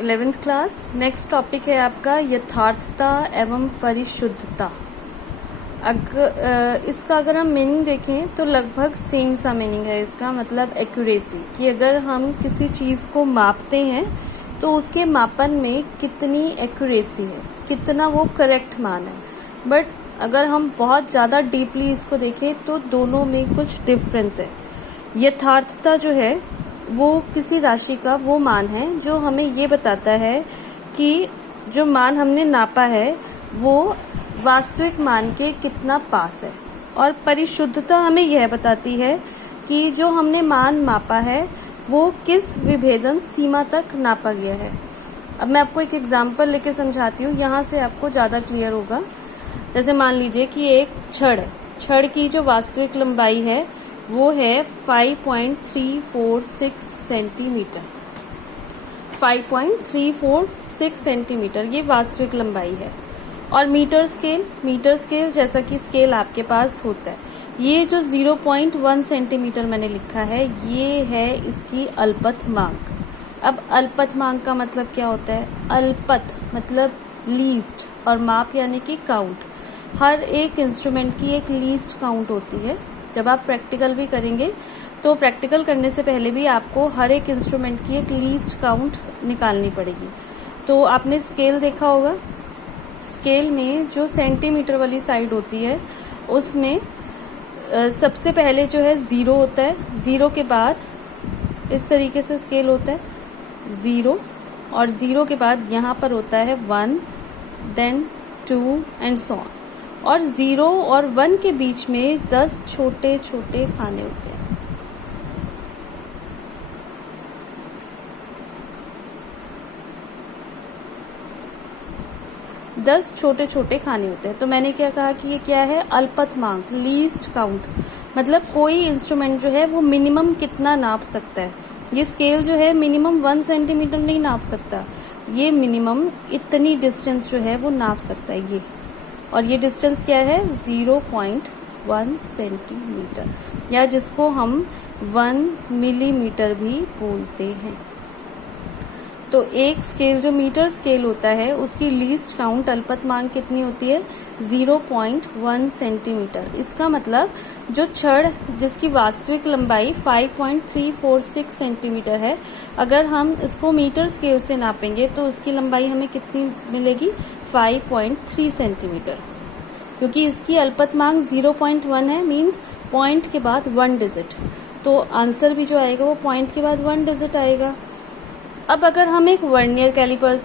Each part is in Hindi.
11th class. नेक्स्ट टॉपिक है आपका यथार्थता एवं परिशुद्धता। इसका अगर हम मीनिंग देखें तो लगभग सेम सा मीनिंग है इसका, मतलब एक्यूरेसी, कि अगर हम किसी चीज़ को मापते हैं तो उसके मापन में कितनी एक्यूरेसी है, कितना वो करेक्ट मान है। बट अगर हम बहुत ज़्यादा डीपली इसको देखें तो दोनों में कुछ डिफरेंस है। यथार्थता जो है वो किसी राशि का वो मान है जो हमें ये बताता है कि जो मान हमने नापा है वो वास्तविक मान के कितना पास है, और परिशुद्धता हमें यह बताती है कि जो हमने मान मापा है वो किस विभेदन सीमा तक नापा गया है। अब मैं आपको एक एग्जांपल लेके समझाती हूँ, यहाँ से आपको ज़्यादा क्लियर होगा। जैसे मान लीजिए कि एक छड़ की जो वास्तविक लंबाई है वो है 5.346 सेंटीमीटर। 5.346 सेंटीमीटर ये वास्तविक लंबाई है। और मीटर स्केल जैसा कि स्केल आपके पास होता है, ये जो 0.1 सेंटीमीटर मैंने लिखा है ये है इसकी अल्पतमांक। अब अल्पतमांक का मतलब क्या होता है? अल्पत मतलब लीस्ट और माप यानी कि काउंट। हर एक इंस्ट्रूमेंट की एक लीस्ट काउंट होती है। जब आप प्रैक्टिकल भी करेंगे तो प्रैक्टिकल करने से पहले भी आपको हर एक इंस्ट्रूमेंट की एक लीस्ट काउंट निकालनी पड़ेगी। तो आपने स्केल देखा होगा, स्केल में जो सेंटीमीटर वाली साइड होती है उसमें सबसे पहले जो है 0 होता है। 0 के बाद इस तरीके से स्केल होता है 0, और 0 के बाद यहाँ पर होता है 1, देन 2 एंड सो ऑन। और 0 और 1 के बीच में 10 छोटे छोटे खाने होते हैं। 10 छोटे छोटे खाने होते हैं। तो मैंने क्या कहा कि ये क्या है? अल्पतमांक, लीस्ट काउंट। मतलब कोई इंस्ट्रूमेंट जो है वो मिनिमम कितना नाप सकता है। ये स्केल जो है मिनिमम 1 सेंटीमीटर नहीं नाप सकता, ये मिनिमम इतनी डिस्टेंस जो है वो नाप सकता है ये। और ये डिस्टेंस क्या है? 0.1 सेंटीमीटर, या जिसको हम 1 मिलीमीटर भी बोलते हैं। तो एक स्केल जो मीटर स्केल होता है उसकी लीस्ट काउंट अल्पतमांक कितनी होती है? 0.1 सेंटीमीटर। इसका मतलब जो छड़ जिसकी वास्तविक लंबाई 5.346 सेंटीमीटर है, अगर हम इसको मीटर स्केल से नापेंगे तो उसकी लंबाई हमें कितनी मिलेगी? 5.3 सेंटीमीटर। क्योंकि इसकी अल्पतमांक 0.1 है, मीन्स पॉइंट के बाद 1 डिजिट। तो आंसर भी जो आएगा वो पॉइंट के बाद 1 डिजिट आएगा। अब अगर हम एक वर्नियर कैलिपर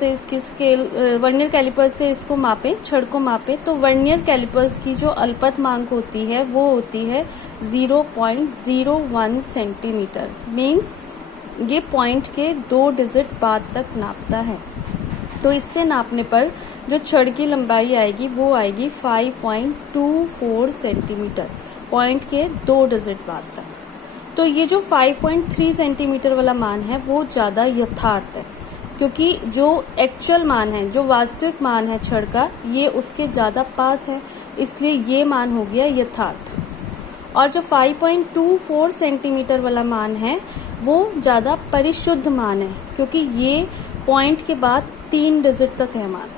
से इसको मापें, छड़ को मापें, तो वर्नियर कैलिपर्स की जो अल्पतमांक होती है वो होती है 0.01 सेंटीमीटर। मीन्स ये पॉइंट के 2 डिजिट बाद तक नापता है। तो इससे नापने पर जो छड़ की लंबाई आएगी वो आएगी 5.24 सेंटीमीटर, पॉइंट के 2 डिजिट बाद तक। तो ये जो 5.3 सेंटीमीटर वाला मान है वो ज़्यादा यथार्थ है, क्योंकि जो एक्चुअल मान है, जो वास्तविक मान है छड़ का, ये उसके ज़्यादा पास है, इसलिए ये मान हो गया यथार्थ। और जो 5.24 सेंटीमीटर वाला मान है वो ज़्यादा परिशुद्ध मान है, क्योंकि ये पॉइंट के बाद 3 डिजिट तक है मान।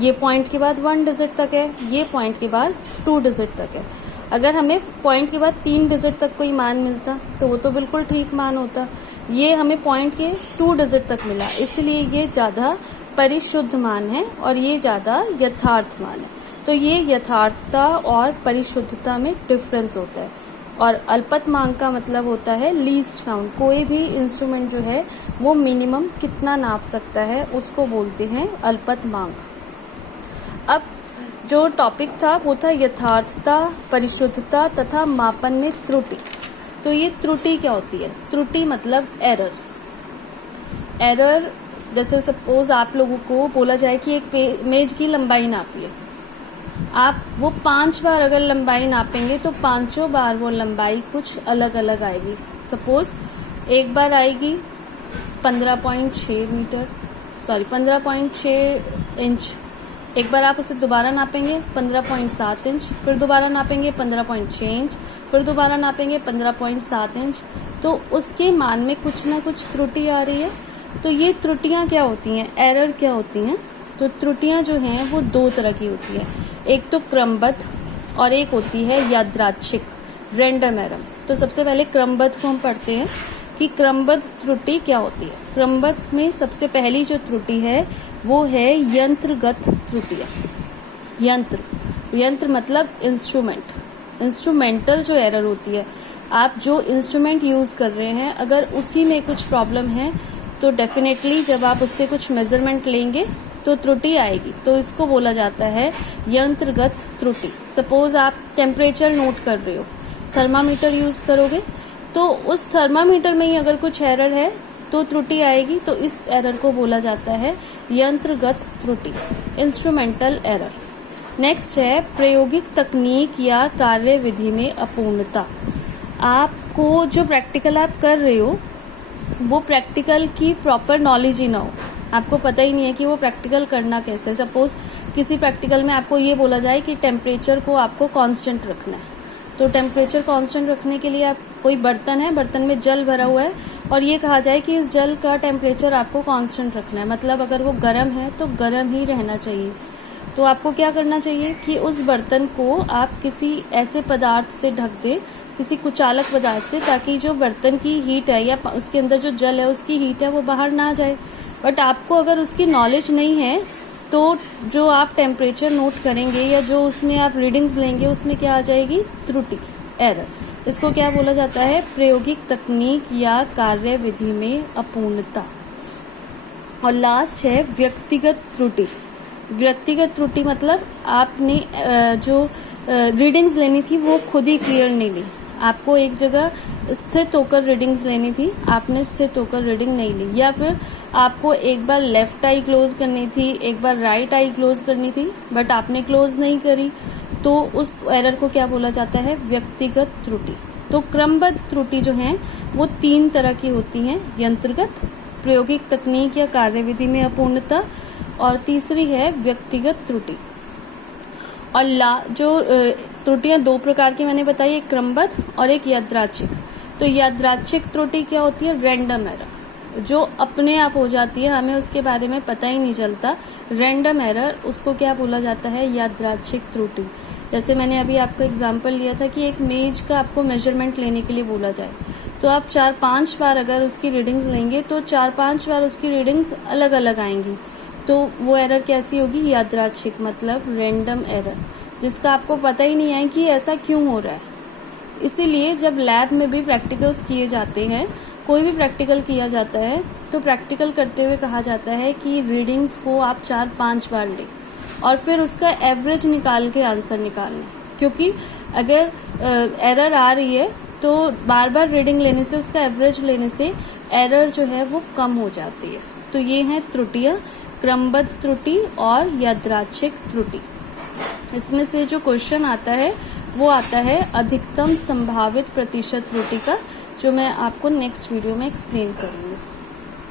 ये पॉइंट के बाद 1 डिजिट तक है, ये पॉइंट के बाद 2 डिजिट तक है। अगर हमें पॉइंट के बाद 3 डिजिट तक कोई मान मिलता तो वो तो बिल्कुल ठीक मान होता। ये हमें पॉइंट के 2 डिजिट तक मिला, इसलिए ये ज़्यादा परिशुद्ध मान है और ये ज़्यादा यथार्थ मान है। तो ये यथार्थता और परिशुद्धता में डिफरेंस होता है। और अल्पतमांक का मतलब होता है लीस्ट काउंट। कोई भी इंस्ट्रूमेंट जो है वो मिनिमम कितना नाप सकता है उसको बोलते हैं अल्पतमांक। अब जो टॉपिक था वो था यथार्थता, परिशुद्धता तथा मापन में त्रुटि। तो ये त्रुटि क्या होती है? त्रुटि मतलब एरर। जैसे सपोज आप लोगों को बोला जाए कि एक मेज की लंबाई नाप ले, आप वो 5 बार अगर लंबाई नापेंगे तो 5 बार वो लंबाई कुछ अलग अलग आएगी। सपोज एक बार आएगी 15.6 इंच, एक बार आप उसे दोबारा नापेंगे 15.7 इंच, फिर दोबारा नापेंगे 15.6 इंच, फिर दोबारा नापेंगे 15.7 इंच। तो उसके मान में कुछ ना कुछ त्रुटि आ रही है। तो ये त्रुटियां क्या होती हैं, एरर क्या होती हैं? तो त्रुटियां जो हैं वो दो तरह की होती है, एक तो क्रमबद्ध और एक होती है यादृच्छिक, रैंडम एरर। तो सबसे पहले क्रमबद्ध को हम पढ़ते हैं कि क्रमबद्ध त्रुटि क्या होती है। क्रमबद्ध में सबसे पहली जो त्रुटि है वो है यंत्रगत त्रुटियां। यंत्र मतलब इंस्ट्रूमेंटल जो एरर होती है, आप जो इंस्ट्रूमेंट यूज कर रहे हैं अगर उसी में कुछ प्रॉब्लम है तो डेफिनेटली जब आप उससे कुछ मेजरमेंट लेंगे तो त्रुटि आएगी। तो इसको बोला जाता है यंत्रगत त्रुटि। सपोज आप टेम्परेचर नोट कर रहे हो, थर्मामीटर यूज करोगे, तो उस थर्मामीटर में ही अगर कुछ एरर है तो त्रुटि आएगी। तो इस एरर को बोला जाता है यंत्रगत त्रुटि, इंस्ट्रूमेंटल एरर। नेक्स्ट है प्रायोगिक तकनीक या कार्य विधि में अपूर्णता। आपको जो प्रैक्टिकल आप कर रहे हो वो प्रैक्टिकल की प्रॉपर नॉलेज ही ना हो, आपको पता ही नहीं है कि वो प्रैक्टिकल करना कैसे है। सपोज किसी प्रैक्टिकल में आपको ये बोला जाए कि टेम्परेचर को आपको कांस्टेंट रखना है, तो टेम्परेचर कांस्टेंट रखने के लिए आप कोई बर्तन है, बर्तन में जल भरा हुआ है और ये कहा जाए कि इस जल का टेम्परेचर आपको कांस्टेंट रखना है, मतलब अगर वो गर्म है तो गर्म ही रहना चाहिए। तो आपको क्या करना चाहिए कि उस बर्तन को आप किसी ऐसे पदार्थ से ढक दे, किसी कुचालक पदार्थ से, ताकि जो बर्तन की हीट है या उसके अंदर जो जल है उसकी हीट है वो बाहर ना जाए। बट आपको अगर उसकी नॉलेज नहीं है तो जो आप टेम्परेचर नोट करेंगे या जो उसमें आप रीडिंग्स लेंगे उसमें क्या आ जाएगी, त्रुटि, एरर। इसको क्या बोला जाता है, प्रायोगिक तकनीक या कार्य विधि में अपूर्णता। और लास्ट है व्यक्तिगत त्रुटि। व्यक्तिगत त्रुटि मतलब आपने जो रीडिंग्स लेनी थी वो खुद ही क्लियर नहीं ली, आपको एक जगह स्थित होकर रीडिंग्स लेनी थी, आपने स्थित होकर रीडिंग नहीं ली, या फिर आपको एक बार लेफ्ट आई क्लोज करनी थी, एक बार राइट आई क्लोज करनी थी, बट आपने क्लोज नहीं करी, तो उस एरर को क्या बोला जाता है, व्यक्तिगत त्रुटि। तो क्रमबद्ध त्रुटि जो है वो तीन तरह की होती हैं, यंत्रगत, प्रायोगिक तकनीक या कार्यविधि में अपूर्णता, और तीसरी है व्यक्तिगत त्रुटि। और जो त्रुटियां दो प्रकार की मैंने बताई, एक क्रमबद्ध और एक यादृच्छिक। तो यादृच्छिक त्रुटि क्या होती है, रैंडम एरर, जो अपने आप हो जाती है, हमें उसके बारे में पता ही नहीं चलता। रैंडम एरर, उसको क्या बोला जाता है, यादृच्छिक त्रुटि। जैसे मैंने अभी आपको एग्जांपल लिया था कि एक मेज का आपको मेजरमेंट लेने के लिए बोला जाए, तो आप 4-5 बार अगर उसकी रीडिंग्स लेंगे तो 4-5 बार उसकी रीडिंग्स अलग अलग आएंगी। तो वो एरर कैसी होगी, यादृच्छिक, मतलब रैंडम एरर, जिसका आपको पता ही नहीं है कि ऐसा क्यों हो रहा है। इसीलिए जब लैब में भी प्रैक्टिकल्स किए जाते हैं, कोई भी प्रैक्टिकल किया जाता है, तो प्रैक्टिकल करते हुए कहा जाता है कि रीडिंग्स को आप 4-5 बार लें और फिर उसका एवरेज निकाल के आंसर निकालें, क्योंकि अगर एरर आ रही है तो बार बार रीडिंग लेने से, उसका एवरेज लेने से एरर जो है वो कम हो जाती है। तो ये हैं त्रुटियां, क्रमबद्ध त्रुटि और यादृच्छिक त्रुटि। इसमें से जो क्वेश्चन आता है वो आता है अधिकतम संभावित प्रतिशत त्रुटि का, जो मैं आपको नेक्स्ट वीडियो में एक्सप्लेन करूंगी।